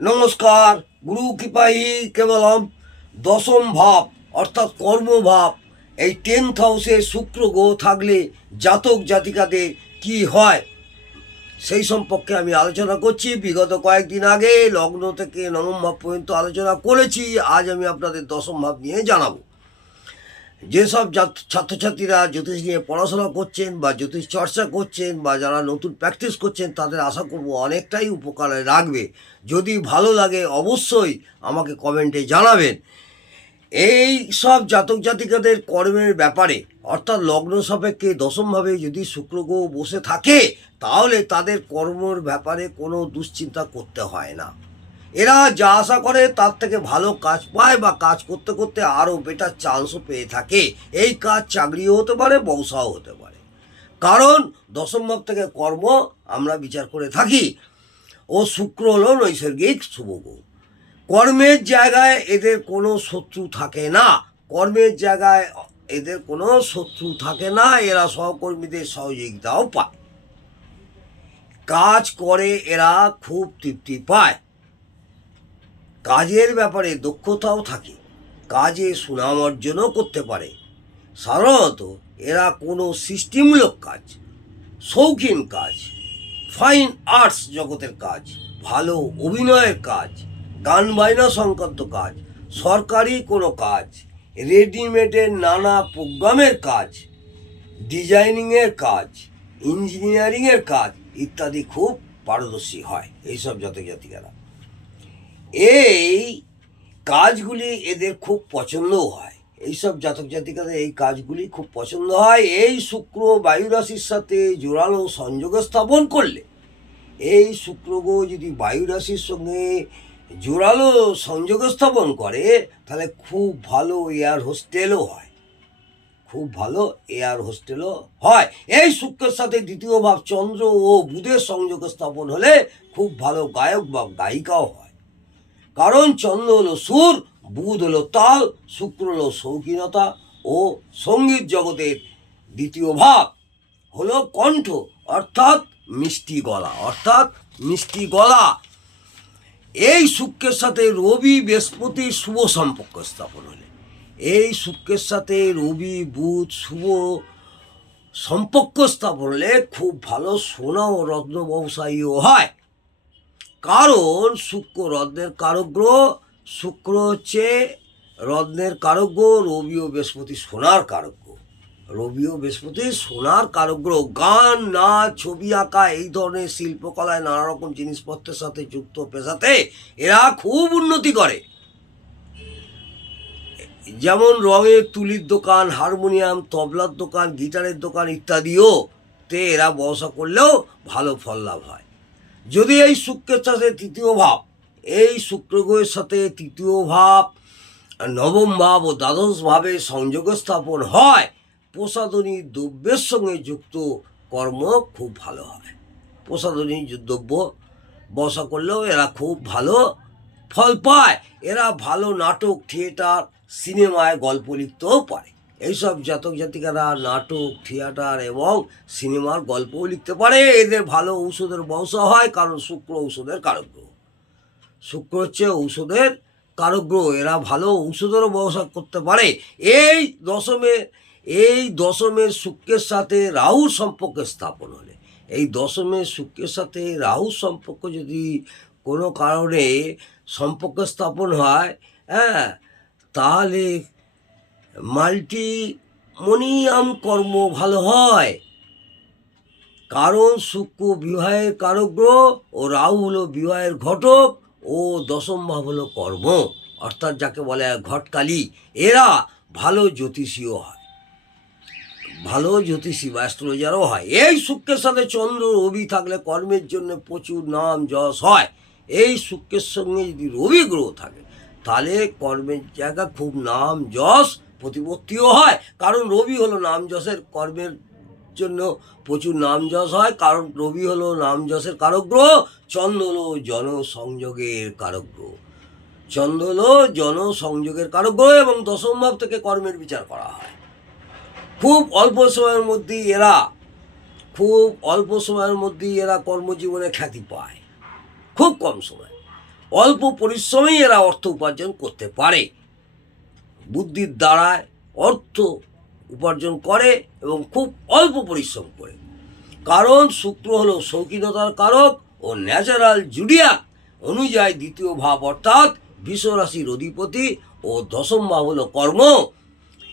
নমস্কার। গুরু কৃপাহি কেবলম দশম ভাব অর্থাৎ কর্মভাব এই 10th হাউসে শুক্র গ্রহ থাকলে জাতক জাতিকাদের কি হয় সেই সম্পর্কে আমি আলোচনা করছি। বিগত কয়েকদিন আগে লগ্ন থেকে নবম ভাব পর্যন্ত আলোচনা করেছি। আজ আমি আপনাদের দশম ভাব নিয়ে জানাবো। যেসব ছাত্রছাত্রীরা জ্যোতিষ নিয়ে পড়াশোনা করছেন বা জ্যোতিষ চর্চা করছেন বা যারা নতুন প্র্যাকটিস করছেন তাদের আশা করব অনেকটাই উপকারে রাখবে। যদি ভালো লাগে অবশ্যই আমাকে কমেন্টে জানাবেন। এই সব জাতক জাতিকাদের কর্মের ব্যাপারে অর্থাৎ লগ্ন সাপেক্ষে দশমভাবে যদি শুক্র গ্রহ বসে থাকে তাহলে তাদের কর্মের ব্যাপারে কোনো দুশ্চিন্তা করতে হয় না। এরা যা আশা করে তার থেকে ভালো কাজ পায় বা কাজ করতে করতে আরও বেটার চান্সও পেয়ে থাকে। এই কাজ চাকরিও হতে পারে, ব্যবসাও হতে পারে, কারণ দশম ভাব থেকে কর্ম আমরা বিচার করে থাকি ও শুক্র হলো নৈসর্গিক শুভ গ্রহ। কর্মের জায়গায় এদের কোনো শত্রু থাকে না। কর্মের জায়গায় এদের কোনো শত্রু থাকে না। এরা সহকর্মীদের সহযোগিতাও পায়। কাজ করে এরা খুব তৃপ্তি পায়। কাজের ব্যাপারে দক্ষতাও থাকে। কাজে সুনাম অর্জনও করতে পারে। সাধারণত এরা কোনো সৃষ্টিমূলক কাজ, শৌখিন কাজ, ফাইন আর্টস জগতের কাজ, ভালো অভিনয়ের কাজ, গান বাজনা সংক্রান্ত কাজ, সরকারি কোনো কাজ, রেডিমেডের নানা প্রোগ্রামের কাজ, ডিজাইনিংয়ের কাজ, ইঞ্জিনিয়ারিংয়ের কাজ ইত্যাদি খুব পারদর্শী হয় এইসব জাতক জাতিকারা। এই কাজগুলি এদের খুব পছন্দও হয়। এইসব জাতক জাতিকাদের এই কাজগুলি খুব পছন্দ হয়। এই শুক্র বায়ু রাশির সাথে জোরালো সংযোগ স্থাপন করলে, এই শুক্র গ্রহ যদি বায়ু রাশির সঙ্গে জোরালো সংযোগ স্থাপন করে তাহলে খুব ভালো এয়ার হোস্টেলও হয়। খুব ভালো এয়ার হোস্টেলও হয়। এই শুক্রের সাথে দ্বিতীয় ভাব চন্দ্র ও বুধের সংযোগ স্থাপন হলে খুব ভালো গায়ক বা গায়িকাও হয়। কারণ চন্দ্র হলো সুর, বুধ হলো তাল, শুক্র হলো শৌখিনতা ও সঙ্গীত জগতের দ্বিতীয় ভাব হলো কণ্ঠ অর্থাৎ মিষ্টি গলা। এই শুক্রের সাথে রবি বৃহস্পতির শুভ সম্পর্ক স্থাপন হলে, এই শুক্রের সাথে রবি বুধ শুভ সম্পর্ক স্থাপন হলে খুব ভালো সোনা ও রত্ন ব্যবসায়ীও হয়। কারণ শুক্র রত্নের কারক গ্রহ। শুক্র হচ্ছে রত্নের কারক গ্রহ, রবি ও বৃহস্পতি সোনার কারক গ্রহ। রবি ও বৃহস্পতি সোনার কারক গ্রহ। গান, নাচ, ছবি আঁকা এই ধরনের শিল্পকলায় নানা রকম জিনিসপত্রের সাথে যুক্ত পেশাতে এরা খুব উন্নতি করে। যেমন রঙের তুলির দোকান, হারমোনিয়াম, তবলার দোকান, গিটারের দোকান ইত্যাদিও তে এরা ব্যবসা করলেও ভালো ফল লাভ হয়। যদি এই শুক্রের সাথে তৃতীয় ভাব, এই শুক্র গ্রহের সাথে তৃতীয় ভাব, নবম ভাব ও দ্বাদশ ভাবে সংযোগ স্থাপন হয়, প্রসাধনী দ্রব্যের সঙ্গে যুক্ত কর্ম খুব ভালো হয়। প্রসাধনী দ্রব্য ব্যবসা করলেও এরা খুব ভালো ফল পায়। এরা ভালো নাটক, থিয়েটার, সিনেমায় গল্প লিখতেও পারে। এইসব জাতক জাতিকারা নাটক, থিয়েটার এবং সিনেমার গল্পও লিখতে পারে। এদের ভালো ঔষধের ব্যবসা হয়, কারণ শুক্র ঔষধের কারক গ্রহ। শুক্র হচ্ছে ঔষধের কারক গ্রহ। এরা ভালো ঔষধেরও ব্যবসা করতে পারে। এই দশমের শুক্রের সাথে রাহুর সম্পর্ক স্থাপন হলে, এই দশমের শুক্রের সাথে রাহুর সম্পর্ক যদি কোনো কারণে সম্পর্ক স্থাপন হয়, তাহলে মাল্টিমোনিয়াম কর্ম ভালো হয়। কারণ শুক্র বিবাহের কারক গ্রহ ও রাহু হলো বিবাহের ঘটক ও দশম ভাব হলো কর্ম অর্থাৎ যাকে বলে ঘটকালী। এরা ভালো জ্যোতিষীও হয়, ভালো জ্যোতিষী বা অ্যাস্ট্রোলজারও হয়। এই শুক্রের সাথে চন্দ্র রবি থাকলে কর্মের জন্য প্রচুর নাম যশ হয়। এই শুক্রের সঙ্গে যদি রবি গ্রহ থাকে তাহলে কর্মের জায়গা খুব নাম যশ প্রতিপত্তিও হয়। কারণ রবি হলো নাম যশের, কর্মের জন্য প্রচুর নাম যশ হয়। কারণ রবি হলো নাম যশের কারক গ্রহ। চন্দ্র হলো জনসংযোগের কারক গ্রহ। চন্দ্র হলো জনসংযোগের কারক গ্রহ এবং দশম ভাব থেকে কর্মের বিচার করা হয়। খুব অল্প সময়ের মধ্যেই এরা কর্মজীবনে খ্যাতি পায়, খুব কম সময়। অল্প পরিশ্রমেই এরা অর্থ উপার্জন করতে পারে, বুদ্ধির দ্বারায় অর্থ উপার্জন করে এবং খুব অল্প পরিশ্রম করে। কারণ শুক্র হলো শৌখিনতার কারক ও ন্যাচারাল জুডিয়াক অনুযায়ী দ্বিতীয় ভাব অর্থাৎ বিশ্বরাশির অধিপতি ও দশম ভাব হলো কর্ম।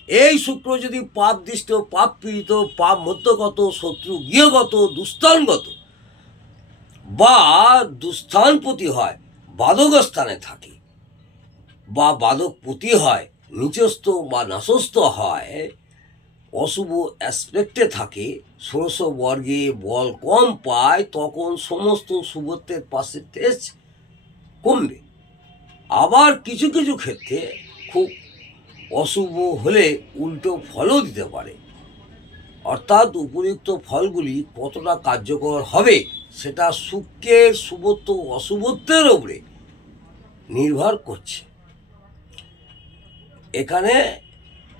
এই শুক্র যদি পাপ দৃষ্ট, পাপ পীড়িত, পাপ মধ্যগত, শত্রু গৃহগত, দুস্থানগত বা দুস্থানপতি হয়, বাদক স্থানে থাকে বা বাদকপতি হয়, নিচস্থ বা নাশস্থ হয়, অশুভ অ্যাসপেক্টে থাকে, ষোড়শ বর্গে বল কম পায়, তখন সমস্ত শুভত্বের পার্সেন্টেজ কমবে। আবার কিছু কিছু ক্ষেত্রে খুব অশুভ হলে উল্টো ফলও দিতে পারে। অর্থাৎ উপযুক্ত ফলগুলি কতটা কার্যকর হবে সেটা শুক্রের শুভত্ব অশুভত্বের উপরে নির্ভর করছে। এখানে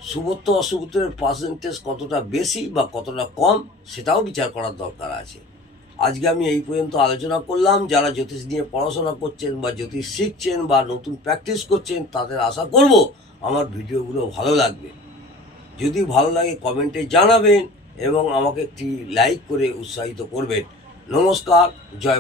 শুভত্ব অশুভত্বের পার্সেন্টেজ কতটা বেশি বা কতটা কম সেটাও বিচার করার দরকার আছে। আজকে আমি এই পর্যন্ত আলোচনা করলাম। যারা জ্যোতিষ নিয়ে পড়াশোনা করছেন বা জ্যোতিষ শিখছেন বা নতুন প্র্যাকটিস করছেন তাদের আশা করব আমার ভিডিওগুলো ভালো লাগবে। যদি ভালো লাগে কমেন্টে জানাবেন এবং আমাকে একটি লাইক করে উৎসাহিত করবেন। নমস্কার, জয়।